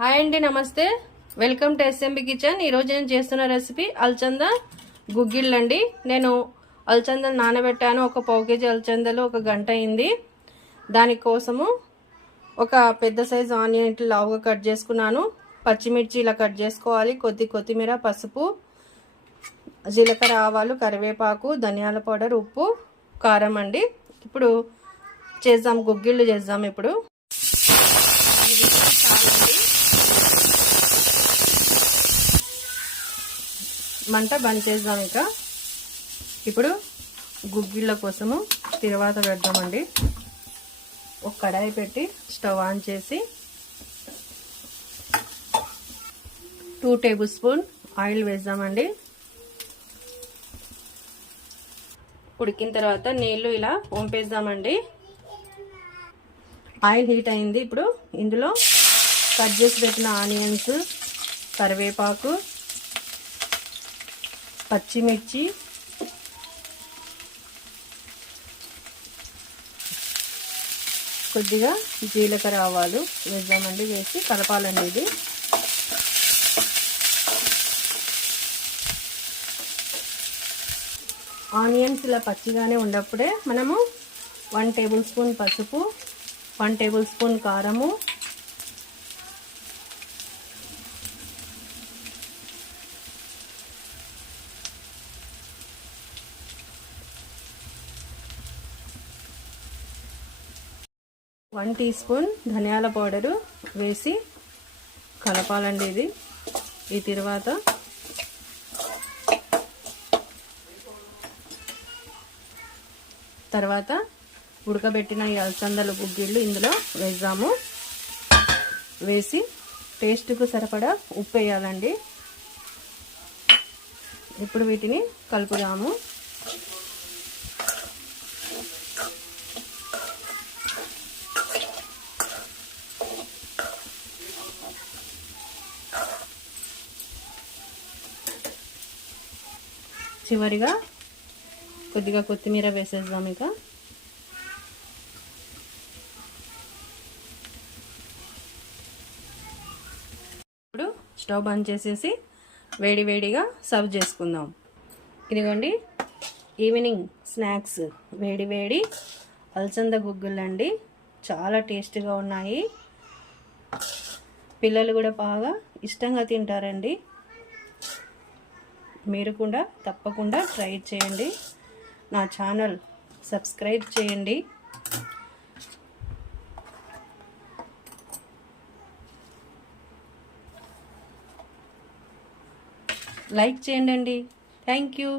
Hi అండి, నమస్తే. Welcome to SMB kitchen. ఈరోజు నేను చేస్తున్న రెసిపీ అలచంద గుగ్గిళ్ళు అండి. నేను అలచందలు నానబెట్టాను. ఒక పావు కేజీ అలచందలు 1 గంట అయింది. దానికోసము ఒక పెద్ద సైజు ఆనియన్ ఇట్లా లావుగా కట్ చేసుకున్నాను. పచ్చిమిర్చి ఇలా కట్ చేసుకోవాలి. కొత్తిమీర, పసుపు, జీలకర్ర, ఆవాలు, కరివేపాకు, ధనియాల పౌడర్, ఉప్పు, కారం అండి. ఇప్పుడు చేద్దాం, గుగ్గిళ్ళు చేద్దాం. ఇప్పుడు మంట బంద్ చేద్దాం. ఇప్పుడు గుగ్గిళ్ళ కోసము తిరువాత పెడదామండి. ఒక కడాయి పెట్టి స్టవ్ ఆన్ చేసి 2 టేబుల్ స్పూన్ ఆయిల్ వేద్దామండి. ఉడికిన తర్వాత నీళ్లు ఇలా వంపేద్దామండి. ఆయిల్ హీట్ అయింది. ఇప్పుడు ఇందులో కట్ చేసి పెట్టిన ఆనియన్స్, కరివేపాకు, పచ్చిమిర్చి, కొద్దిగా జీలకర్ర, ఆవాలు వేద్దామండి. వేసి కలపాలండి. ఇది ఆనియన్స్ ఇలా పచ్చిగానే ఉన్నప్పుడే మనము 1 టేబుల్ స్పూన్ పసుపు, 1 టేబుల్ స్పూన్ కారము, 1 టీ స్పూన్ ధనియాల పౌడరు వేసి కలపాలండి. ఇది ఈ తర్వాత ఉడకబెట్టిన ఈ అలచందలు గుగ్గిళ్ళు ఇందులో వేద్దాము. వేసి టేస్ట్కు సరిపడా ఉప్పు వేయాలండి. ఇప్పుడు వీటిని కలుపుదాము. చివరిగా కొద్దిగా కొత్తిమీర వేసేద్దాం. ఇప్పుడు స్టవ్ బంద్ చేసేసి వేడిగా సర్వ్ చేసుకుందాం. ఇదిగోండి, ఈవినింగ్ స్నాక్స్ వేడి అలచంద గుగ్గిళ్ళండి. చాలా టేస్టీగా ఉన్నాయి. పిల్లలు కూడా బాగా ఇష్టంగా తింటారండి. మీరు కూడా తప్పకుండా ట్రై చేయండి. నా ఛానల్ సబ్స్క్రైబ్ చేయండి. లైక్ చేయండి. Thank you.